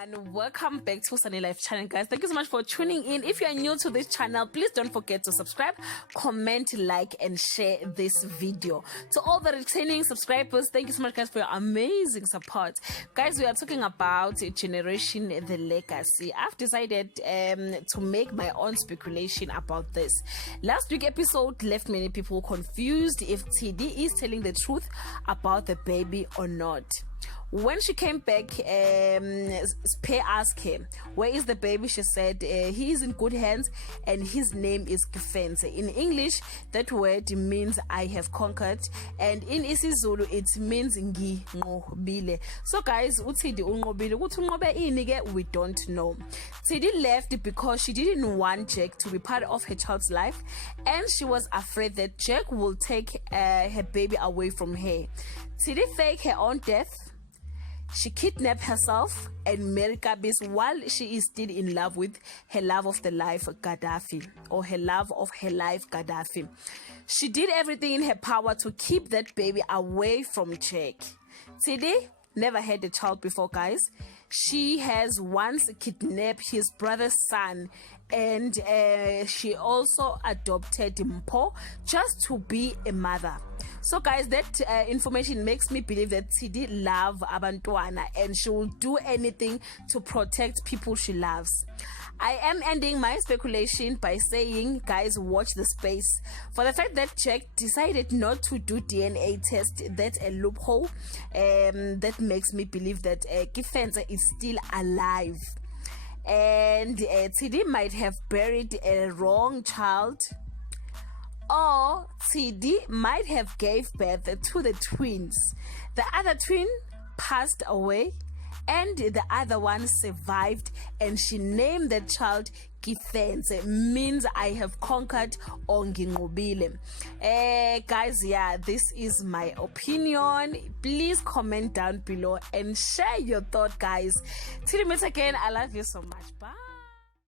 everyone, welcome back to Sunny Life channel, guys. Thank you so much for tuning in. If you are new to this channel, please don't forget to subscribe, comment, like, and share this video. To all the returning subscribers, thank you so much, guys, for your amazing support. Guys, we are talking about Generation the Legacy. I've decided to make my own speculation about this. Last week episode left many people confused if TD is telling the truth about the baby or not. When she came back, Spey asked her, where is the baby? She said, he is in good hands and his name is Kifense. In English, that word means I have conquered, and in isiZulu it means nginqobile. So guys, uThidi unqobile. Ukuthi unqobe ini ke, we don't know. Thidi left because she didn't want Jack to be part of her child's life, and she was afraid that Jack will take her baby away from her. Thidi faked her own death. She kidnapped herself and married Kabis while she is still in love with her love of the life, Gaddafi, or her love of her life, Gaddafi. She did everything in her power to keep that baby away from Jack. Thidi never had a child before, guys. She has once kidnapped his brother's son, and she also adopted Mpho just to be a mother. So guys, that information makes me believe that Thidi love abantwana and she will do anything to protect people she loves. I am ending my speculation by saying, guys, watch the space. For the fact that Jack decided not to do DNA test, that's a loophole. That makes me believe that Kifense is still alive. And Thidi might have buried a wrong child. Or Thidi might have gave birth to the twins. The other twin passed away and the other one survived, and she named the child Kifense, means I have conquered or nginqobile. Guys, yeah, this is my opinion. Please comment down below and share your thought, guys. Till we meet again, I love you so much. Bye.